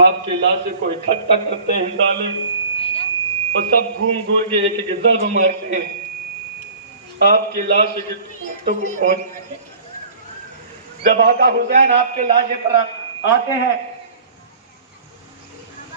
آپ کی لاشیں کو اکٹھا کرتے ہیں ظالم، اور سب گھوم گھوم کے ایک ایک ضرب مارتے ہیں. آپ کی لاش کے ٹکڑے پہنچتے ہیں. جب آقا حسین آپ کے لاشے پر آتے ہیں،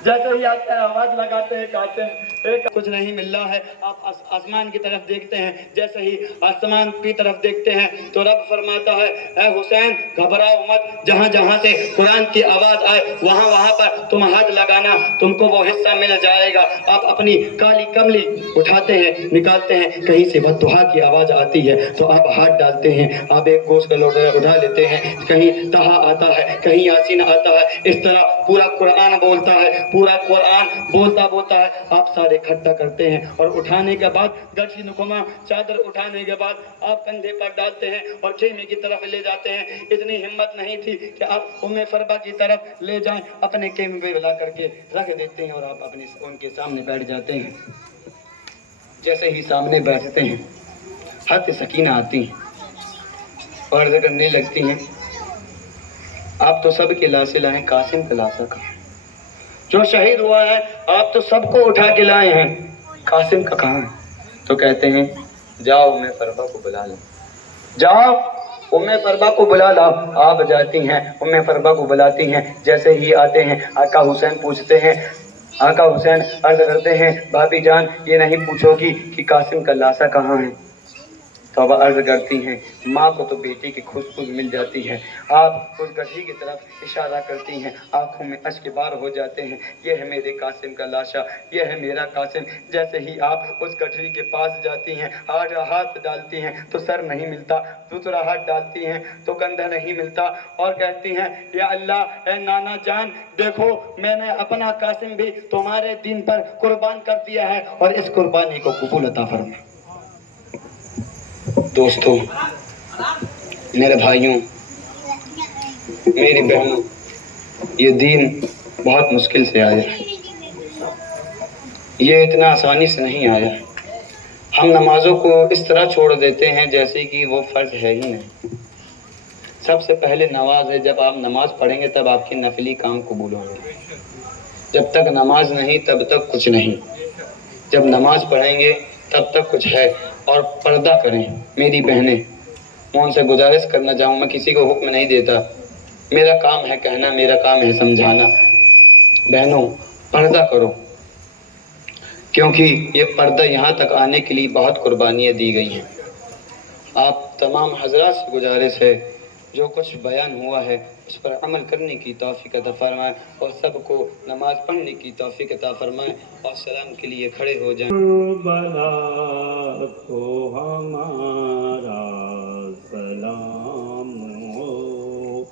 جیسے ہی آتے ہیں آواز لگاتے ہیں، کہتے ہیں ایک کچھ نہیں مل رہا ہے. آپ آسمان کی طرف دیکھتے ہیں، جیسے ہی آسمان کی طرف دیکھتے ہیں تو رب فرماتا ہے اے حسین گھبراؤ مت، جہاں جہاں سے قرآن کی آواز آئے وہاں وہاں پر تم ہاتھ لگانا، تم کو وہ حصہ مل جائے گا. آپ اپنی کالی کملی اٹھاتے ہیں، نکالتے ہیں، کہیں سے بددعا کی آواز آتی ہے تو آپ ہاتھ ڈالتے ہیں، آپ ایک گوشت کا لوٹا اٹھا لیتے ہیں، کہیں تہا آتا ہے، کہیں یاسین آتا ہے. اس طرح پورا قرآن بولتا ہے، پورا قرآن بولتا بولتا ہے. آپ سارے اکٹھا کرتے ہیں اور اٹھانے کے بعد گٹھی نکما چادر اٹھانے کے بعد آپ کندھے پر ڈالتے ہیں اور خیمے کی طرف لے جاتے ہیں. اتنی ہمت نہیں تھی کہ آپ ام فربا کی طرف لے جائیں، اپنے خیمے پہ لا کر کے رکھ دیتے ہیں اور آپ اپنے ان کے سامنے بیٹھ جاتے ہیں. جیسے ہی سامنے بیٹھتے ہیں حضرت سکینہ آتی ہیں اور عرض کرنے لگتی ہیں آپ تو سب کے لاشیں لائیں، قاسم کا لاشا کہاں؟ جو شہید ہوا ہے آپ تو سب کو اٹھا کے لائے ہیں، قاسم کا کہاں ہے؟ تو کہتے ہیں جاؤ ام فربا کو بلا لاؤ، جاؤ ام فربا کو بلا لاؤ. آپ جاتی ہیں، ام فربا کو بلاتی ہیں. جیسے ہی آتے ہیں آقا حسین پوچھتے ہیں، آقا حسین عرض کرتے ہیں بھابی جان یہ نہیں پوچھو گی کہ قاسم کا لاشا کہاں ہے؟ تو اب عرض کرتی ہیں ماں کو تو بیٹی کی خوشبو مل جاتی ہے. آپ اس گٹھی کی طرف اشارہ کرتی ہیں، آنکھوں میں اشک بار ہو جاتے ہیں، یہ ہے میرے قاسم کا لاشا، یہ ہے میرا قاسم. جیسے ہی آپ اس گٹھی کے پاس جاتی ہیں، ہاتھ ڈالتی ہیں تو سر نہیں ملتا، دوسرا ہاتھ ڈالتی ہیں تو کندھا نہیں ملتا، اور کہتی ہیں یا اللہ اے نانا جان دیکھو میں نے اپنا قاسم بھی تمہارے دین پر قربان کر دیا ہے اور اس قربانی کو قبول عطا فرما. دوستو، میرے بھائیوں، میری بہنوں، یہ دین بہت مشکل سے آیا ہے، یہ اتنا آسانی سے نہیں آیا. ہم نمازوں کو اس طرح چھوڑ دیتے ہیں جیسے کہ وہ فرض ہے ہی نہیں. سب سے پہلے نماز ہے، جب آپ نماز پڑھیں گے تب آپ کے نفلی کام قبول ہوں گے. جب تک نماز نہیں تب تک کچھ نہیں، جب نماز پڑھیں گے تب تک کچھ ہے. اور پردہ کریں میری بہنیں، میں ان سے گزارش کرنا چاہوں، میں کسی کو حکم نہیں دیتا، میرا کام ہے کہنا، میرا کام ہے سمجھانا. بہنوں پردہ کرو، کیونکہ یہ پردہ یہاں تک آنے کے لیے بہت قربانیاں دی گئی ہیں. آپ تمام حضرات سے گزارش ہے جو کچھ بیان ہوا ہے اس پر عمل کرنے کی توفیق عطا فرمائے اور سب کو نماز پڑھنے کی توفیق عطا فرمائے. اور سلام کے لیے کھڑے ہو جائیں. بلا کو ہمارا سلام ہو،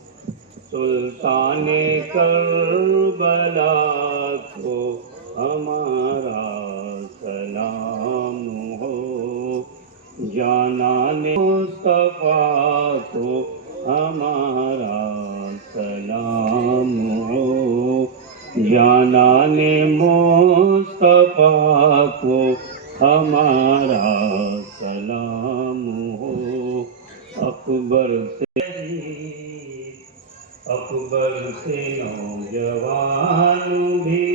سلطان کربلا کو ہمارا سلام ہو، جانان مصطفیٰ کو ہمارا سلام ہو، جانان مصطفیٰ کو ہمارا سلام ہو. اکبر سے نوجوان بھی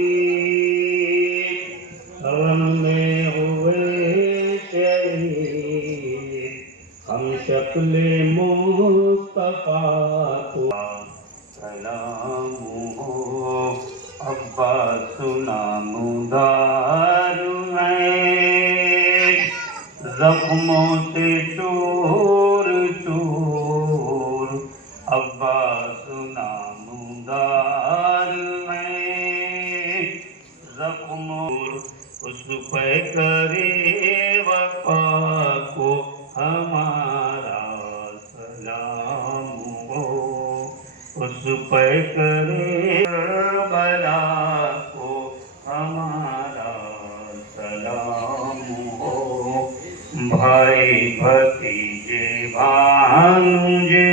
رن میں ہوئے شہید، ہم شکل مصطفیٰ کو سلام ہو. عباس نامدار ہے، زخموں سے چور چور، عباس نامدار ہے، زخموں اس پہ کرے وفا کو ہمارا سلام ہو، اس پہ کرے بلا کو ہمارا سلام ہو. بھائی بھتیجے بھانجے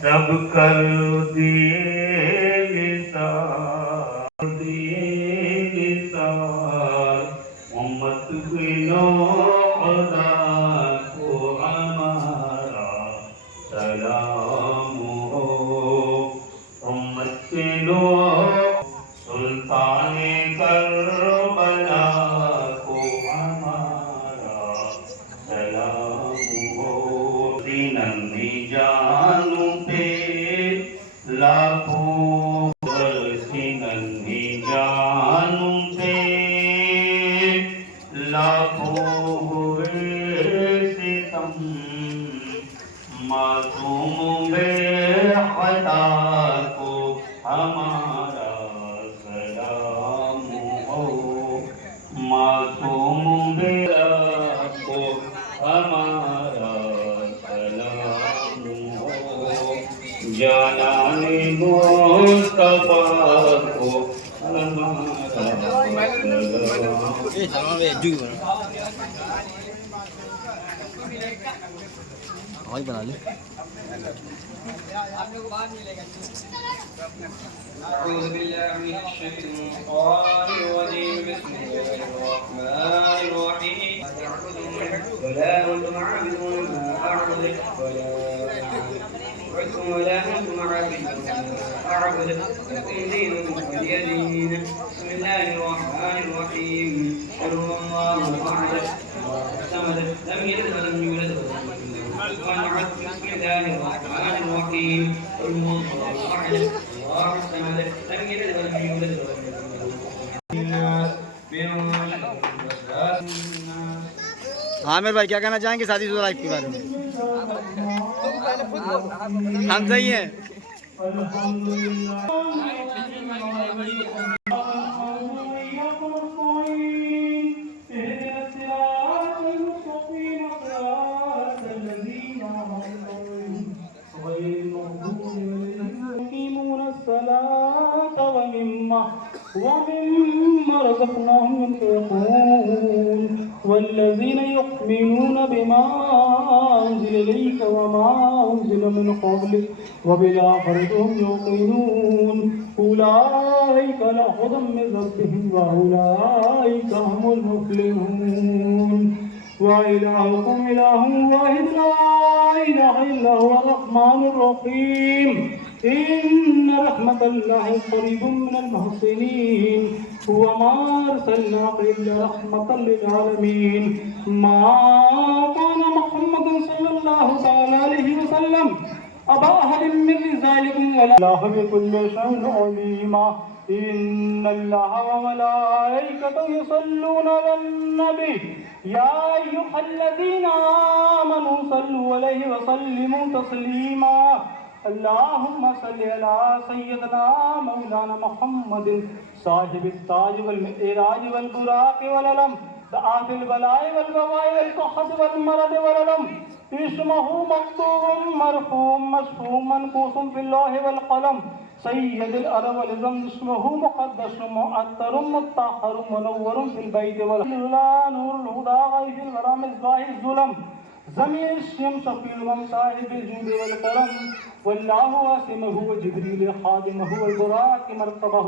سب کر دیے نثار، امت بنو خدا کو ہمارا سلام ہو. امت لو سلطان کربلا کو ہمارا سلام ہو، ننھی جانوں پہ لاکھوں برسی، ننھی جانوں پہ لاکھوں ہوئے ستم، معصوم بے خطا کو ہمارا سلام ہو، معصوم بے خطا کو ہمارا سلام ہو، جانان مصطفیٰ کو ہمارا سلام۔ بنا لے أعوذ بالله من الشيطان الرجيم بسم الله الرحمن الرحيم ولا أنتم عابدون ما أعبد ولا أنتم عابدون ما أعبد لكم دينكم ولي دين بسم الله الرحمن الرحيم قل هو الله أحد الله الصمد لم يلد ولم يولد ولم يكن له كفوا أحد بسم الله الرحمن الرحيم قل هو الله أحد الله الصمد لم يلد ولم يولد ولم يكن له الناس من شر الوسواس الناس۔ عامر بھائی کیا کہنا چاہیں گے شادی شدہ لائف کے بارے میں؟ ہم صحیح ہیں۔ ومما رزقناهم ينفقون والذين يؤمنون بما أنزل إليك وما أنزل من قبلك وبالآخرة هم يوقنون أولئك على هدى من ربهم وأولئك هم المفلحون وإلهكم إله واحد لا إله إلا هو الرحمن الرحيم إن رحمة الله قريب من المحسنين وما أرسلناك إلا رحمة للعالمين ما كان محمد صلى الله عليه وسلم أبا أحد من رجالكم ولا الله بكل شيء عليما إن الله وملائكته يصلون على النبي يا أيها الذين آمنوا صلوا عليه وسلموا تسليما اللهم صل على سيدنا مولانا محمد صاحب التاج والمعراج والبراق والعلم دعاة البلاء والبواء والقحط والمرض والعلم اسمه مكتوب مرفوع مشفوع منقوص في اللوح والقلم سيد الأرض والعظم اسمه مقدس معطر مطهر منور في البيت واللا نور الهدى غيث الورى مصباح الظلم زمين الشمس في الغم صاحب الجود والكرم والله واسمه وجبريل خادمه والبراق مركبه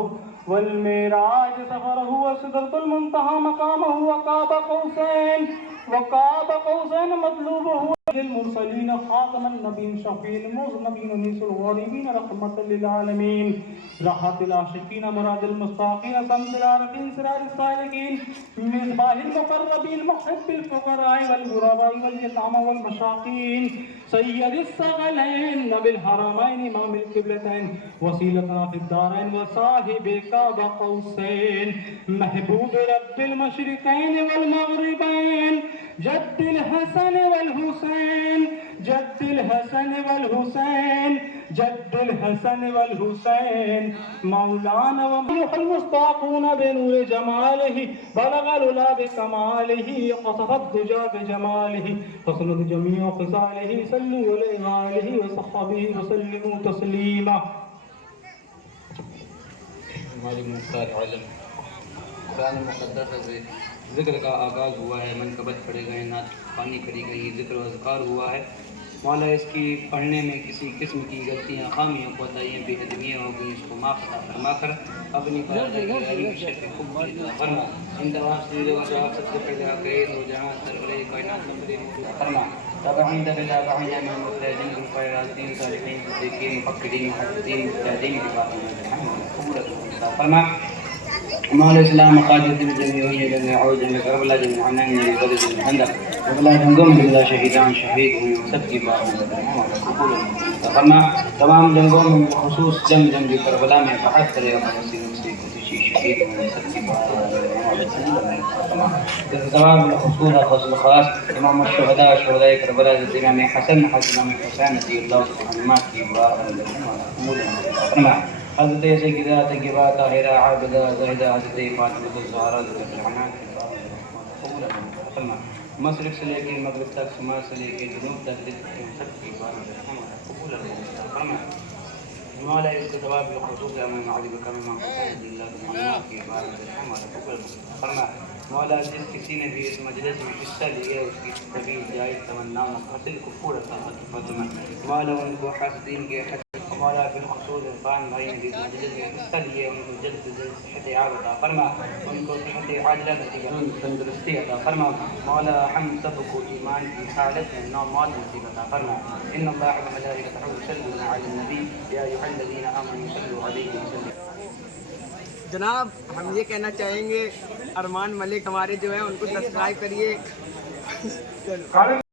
والميراج سفره وسدرة المنتهى مقامه وقاب قوسين مطلوبه للمرسلين خاتم النبيين شفيع المذنبين انيس الغريبين رحمة للعالمين راحة العاشقين مراد المستاقين سمد العارفين سرار السالكين مصباح المقربين محب الفقراء والغرباء واليتامى والمشاقين سيد الثقلين نبي الحرمين امام القبلتين وسيلتنا في الدارين وصاحب قاب قوسين محبوب رب المشرقين والمغربين جد الحسن والحسين جد الحسن والحسين جد الحسن والحسين مولانا وميح المصطاقون بنور جماله بلغ العلا بكماله قصفت الدجى بجماله حسنت جميع خصاله صلوا عليه وآله وصحبه وسلموا تسليما قرآن مقدس سے ذکر کا آغاز ہوا ہے، منقبت پڑھے گئے، نعت خوانی کری گئی، ذکر و اذکار ہوا ہے۔ مولا اس کی پڑھنے میں کسی قسم کی غلطیاں خامیوں کو عطائیاں بے ادبیاں ہو گئی، اس کو معاف عطا فرما کر اپنی بارگاہ شرف خود فرما۔ ان تمام چیزوں کا جواب سب سے پہلے آقائے دو جہاں سرورِ کائنات فرما۔ تابعین بالله بعین من المجاهدین بالخیرات صالحین صدیقین مفکرین محدثین مجاہدین کی بات مغفرة فرما مولا الاسلام قادر جميع جميع عود جميع کربلا جميع عنان جميع بدر جميع حندق وبلا جنگوں میں جملہ شہیدان شہید ہوئے سب کی بات فرما تمام جنگوں میں خصوص جنگ جنگ کربلا میں بحث کرے گا شہید ہوئے سب کی بات ثواب خصوص خاص امام الشہداء شہداء کربلا امام حسن امام حسین رضی اللہ عنہما کی بات فرما حضرت سیدہ طیبہ طاہرہ عابدہ زاہدہ حضرت فاطمہ الزہرا رضی اللہ عنہا فرما مشرق سے لے کے مغرب تک شمال سے لے کے جنوب تک سب کی بات فرما مولا اس کے ثواب بالخصوص امام علی بکر امام حسین رضی اللہ عنہما کی بات فرما مولا جس کسی نے بھی اس مجلس میں حصہ لیا اس کی سبھی جائز تمنا حاصل کو پورا فرما مولا ان کو حاسدین کے مولا بالخصوص عرفان بھائی نے بھی مجلس میں حصہ لیے ان کو جلد سے جلد صحت عاجلہ عطا فرما ان کو صحت عاجلہ نصیب تندرستی عطا فرما مولا ہم سب کو ایمان کی حالت میں نو موت نصیب عطا فرما ان اللہ وملائکتہ یصلون علی النبی یا ایھا الذین آمنوا صلوا علیہ وسلم. جناب ہم یہ کہنا چاہیں گے ارمان ملک ہمارے جو ہیں ان کو سبسکرائب کریے.